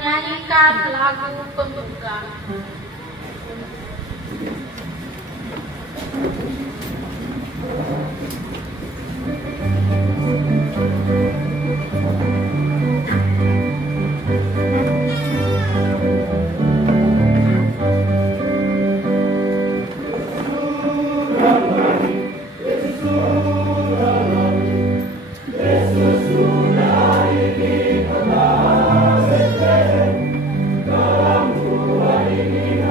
menyanyikan lagu pembuka. Dalam gua ini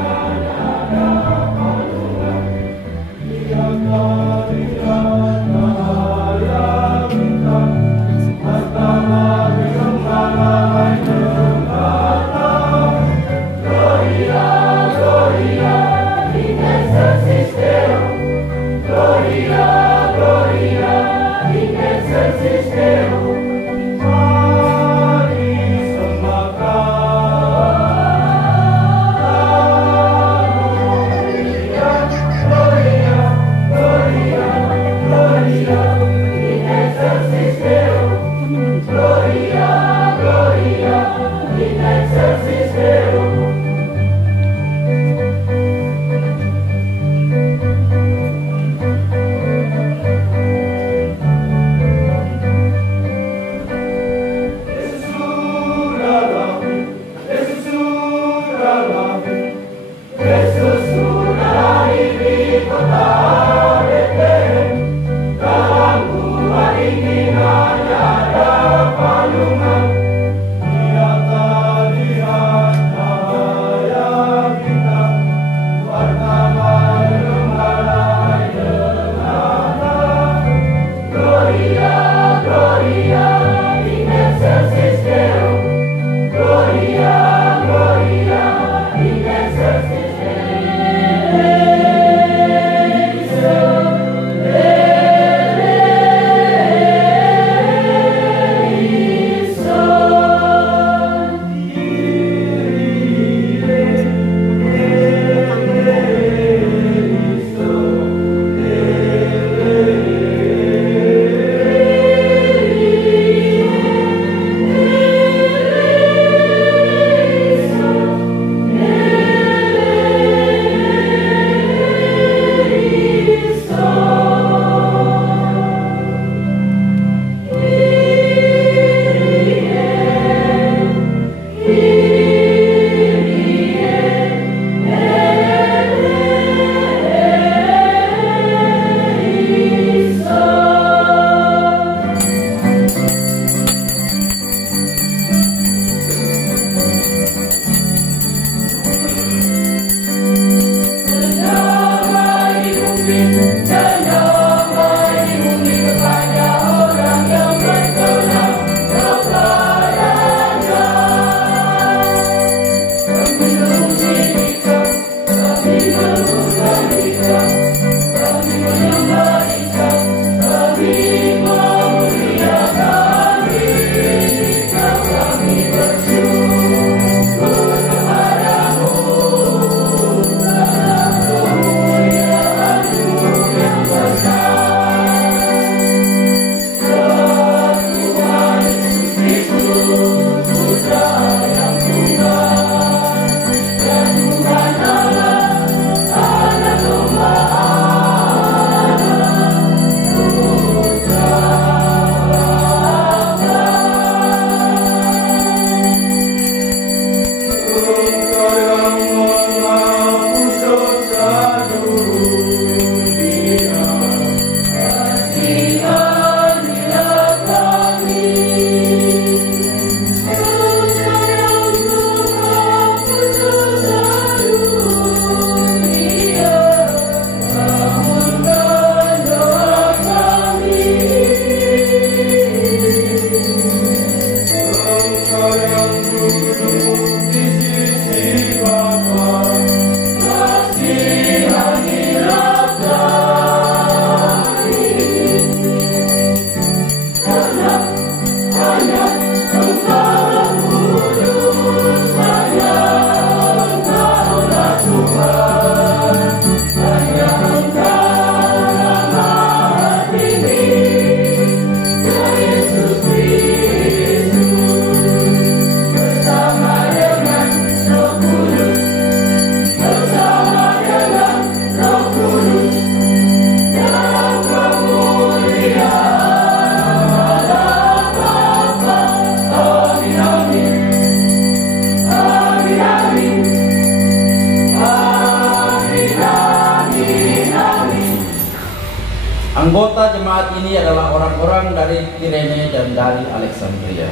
Anggota jemaat ini adalah orang-orang dari Kirene dan dari Alexandria.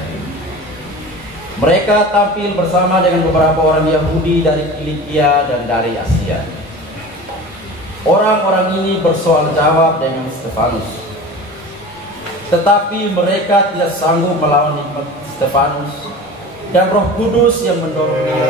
Mereka tampil bersama dengan beberapa orang Yahudi dari Kilikia dan dari Asia. Orang-orang ini bersoal jawab dengan Stefanus, tetapi mereka tidak sanggup melawan Stefanus dan Roh Kudus yang mendorong dia.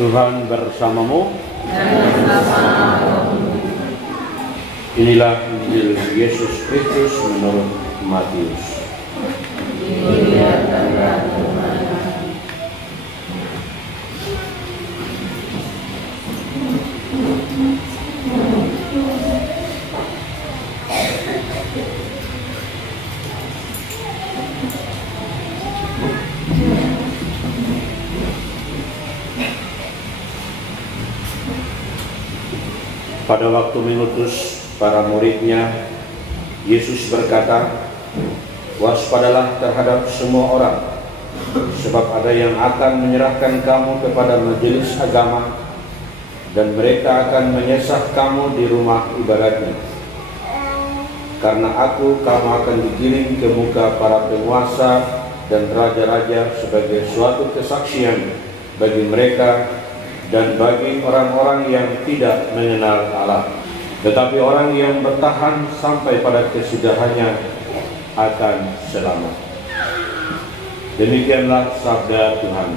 Tuhan bersamamu. Inilah Injil Yesus Kristus menurut Matius. Pada waktu mengutus para muridnya, Yesus berkata, "Waspadalah terhadap semua orang, sebab ada yang akan menyerahkan kamu kepada majelis agama, dan mereka akan menyesah kamu di rumah ibadatnya. Karena aku, kamu akan digiring ke muka para penguasa dan raja-raja sebagai suatu kesaksian bagi mereka dan bagi orang-orang yang tidak mengenal Allah. Tetapi orang yang bertahan sampai pada kesudahannya akan selamat." Demikianlah sabda Tuhan.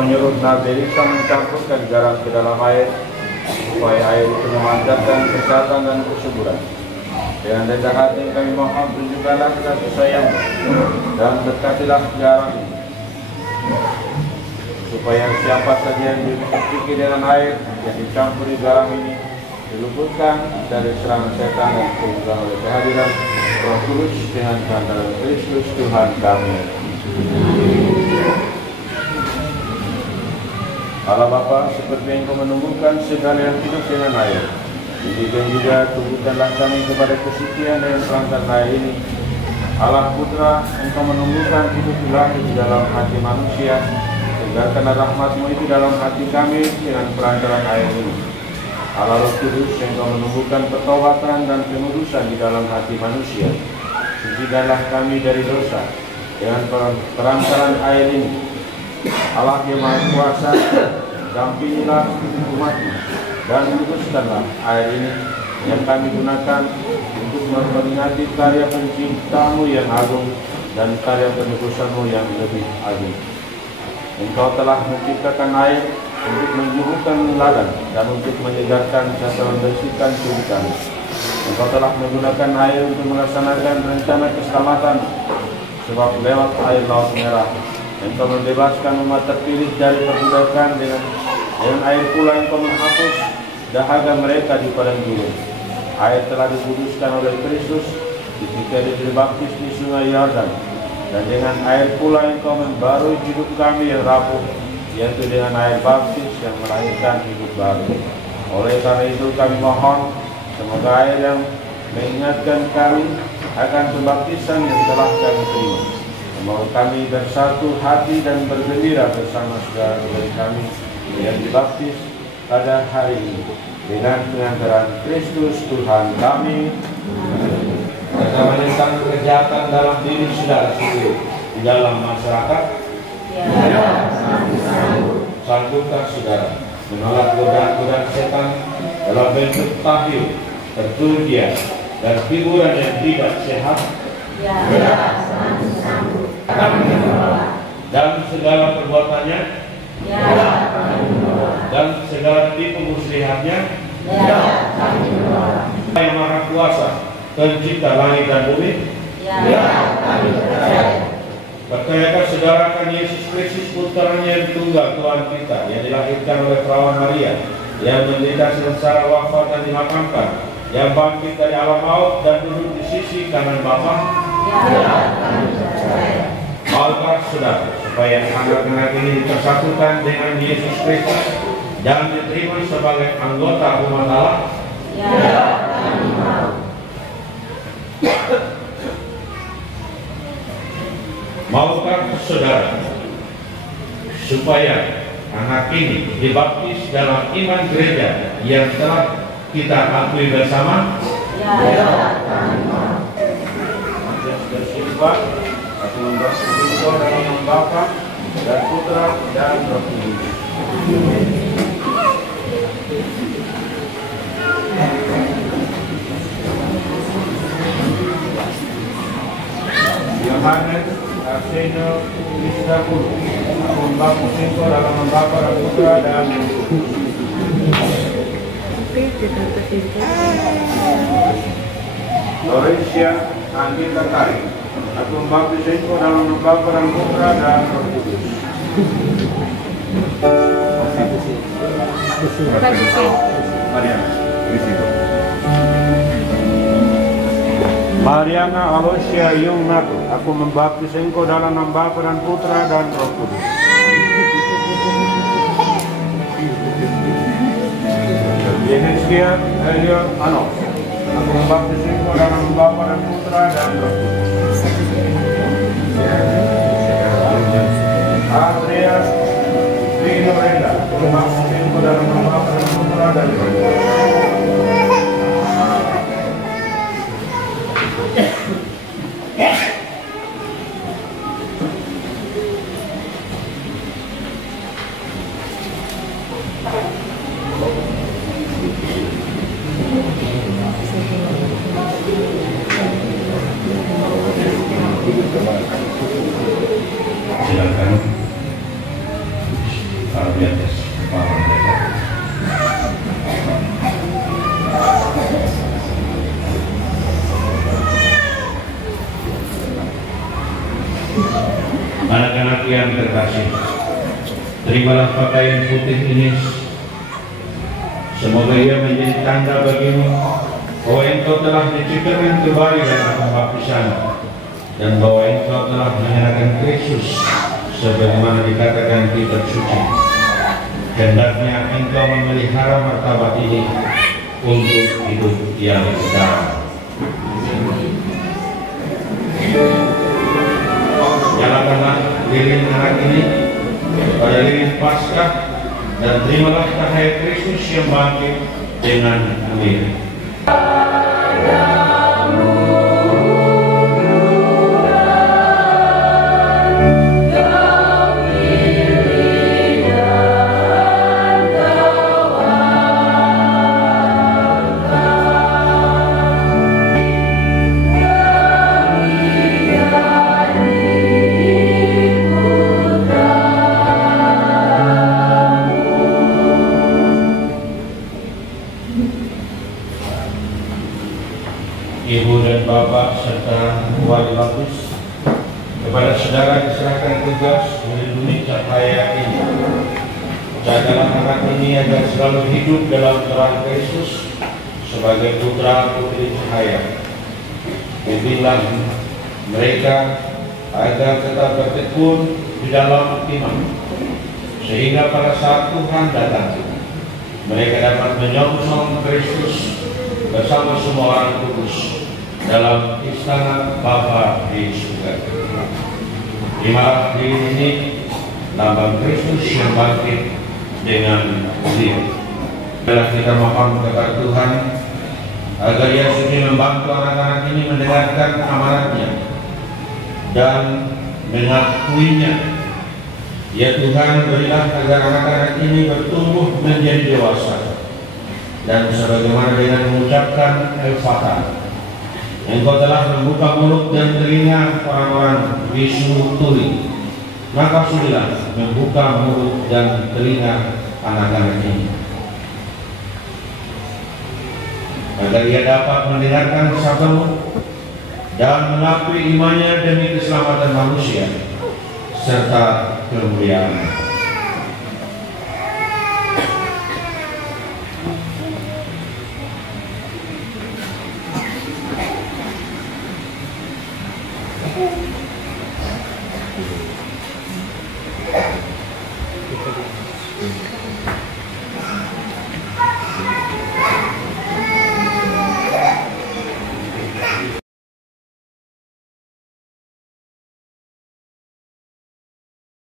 Menyuruh Nabi Isa mencampurkan garam ke dalam air supaya air itu memanjatkan kesehatan dan kesuburan. Dengan rendah hati kami mohon, tunjukkanlah kasih sayang dan berkatilah garam ini, supaya siapa saja yang dimasuki dengan air yang dicampuri garam ini diluputkan dari serangan setan dan diubah oleh kehadiran Roh Kudus dengan kehendak Kristus Tuhan kami. Allah Bapa, seperti Engkau menumbuhkan segala yang hidup dengan air, demikian juga tumbuhkanlah kami kepada kesucian dengan perantara air ini. Allah Putra, Engkau menumbuhkan hidup ilahi di dalam hati manusia, tinggalkanlah rahmat-Mu itu dalam hati kami dengan perantara air ini. Allah Roh Kudus, Engkau menumbuhkan pertobatan dan pengudusan di dalam hati manusia, sucikanlah kami dari dosa dengan perantara air ini. Allah yang Maha Kuasa, dampingilah umat-Mu dan kuduskanlah air ini yang kami gunakan untuk memperingati karya pencipta-Mu yang agung dan karya penebusan-Mu yang lebih agung. Engkau telah menciptakan air untuk menyembuhkan ladang dan untuk menyegarkan serta membersihkan tubuh kami. Engkau telah menggunakan air untuk melaksanakan rencana keselamatan, sebab lewat air Laut Merah Engkau membebaskan umat terpilih dari perbudakan, dengan air pula Engkau menghapus dahaga mereka di padang gurun. Air telah dikuduskan oleh Kristus ketika dia dibaptis di sungai Yordan, dan dengan air pula Engkau membarui hidup kami yang rapuh, yaitu dengan air baptis yang melahirkan hidup baru. Oleh karena itu kami mohon, semoga air yang mengingatkan kami akan pembaptisan yang telah kami terima, semoga kami bersatu hati dan bergembira bersama saudara-saudara kami yang dibaptis pada hari ini dengan pengantaran Kristus Tuhan kami. Serta menentang kejahatan dalam diri saudara sendiri di dalam masyarakat. Sanggupkah saudara menolak godaan-godaan setan dalam bentuk tahlil, tertulgia, dan hiburan yang tidak sehat? Dan segala perbuatannya, dan segala tipu muslihatnya, yang Maha Kuasa, Pencipta langit dan bumi. Percayakan saudara akan Yesus Kristus, putranya yang tunggal Tuhan kita, yang dilahirkan oleh perawan Maria, yang menderita sengsara, wafat dan dimakamkan, yang bangkit dari alam maut dan duduk di sisi kanan Bapa. Maukah saudara supaya anak-anak ini dipersatukan dengan Yesus Kristus dan diterima sebagai anggota umat Allah? Maukah saudara supaya anak ini dibaptis dalam iman gereja yang telah kita akui bersama? Aku membaptis engkau dalam nama Bapa dan Putra dan Roh Kudus. Yohanes Arseno Kristakul, aku membaptis engkau dalam nama Bapa dan Putra dan Roh Kudus. Lorencia Anggita Kari, aku membaptis engkau dalam nama Bapa dan Putra dan Roh Kudus. Mariana Aloysia Yungnato, aku membaptis engkau dalam nama Bapa dan Putra dan Roh Kudus. Yenesia Elio Anos, aku membaptis engkau dalam nama Bapa dan Putra dan Roh Kudus. Andreas Rino Renda, aku membaptis engkau dalam nama Bapa dan Putra dan Roh Kudus. Silakan para di atas kepala mereka. Anak-anak yang terkasih, terimalah pakaian putih ini. Semoga ia menjadi tanda bagimu bahwa engkau telah diciptakan kembali dalam pembaptisan, dan bahwa engkau telah menyerahkan Kristus sebagaimana dikatakan di kitab suci. Hendaknya engkau memelihara martabat ini untuk hidup yang kekal. Nyalakanlah lilin anak ini pada lilin Paskah, dan terimalah cahaya Kristus yang bangkit dengan amin. Bapak serta Wali Lapis. Kepada saudara diserahkan tugas melindungi cahaya ini. Jagalah anak ini agar selalu hidup dalam terang Kristus sebagai putra putri cahaya. Bimbinglah mereka agar tetap bertekun di dalam iman, sehingga pada saat Tuhan datang, mereka dapat menyongsong Kristus bersama semua orang kudus dalam istana Bapa di surga. Terimalah diri ini lambang Kristus yang bangkit dengan dia. Bila kita mohon kepada Tuhan agar Ia sudi membantu anak-anak ini mendengarkan amanatnya dan mengakuinya. Ya Tuhan, berilah agar anak-anak ini bertumbuh menjadi dewasa, dan sebagaimana dengan mengucapkan El-Fatah, Engkau telah membuka mulut dan telinga orang-orang bisu tuli, maka sudilah membuka mulut dan telinga anak-anak ini, agar ia dapat mendengarkan sabdamu dan mengakui imannya demi keselamatan manusia serta kemuliaan.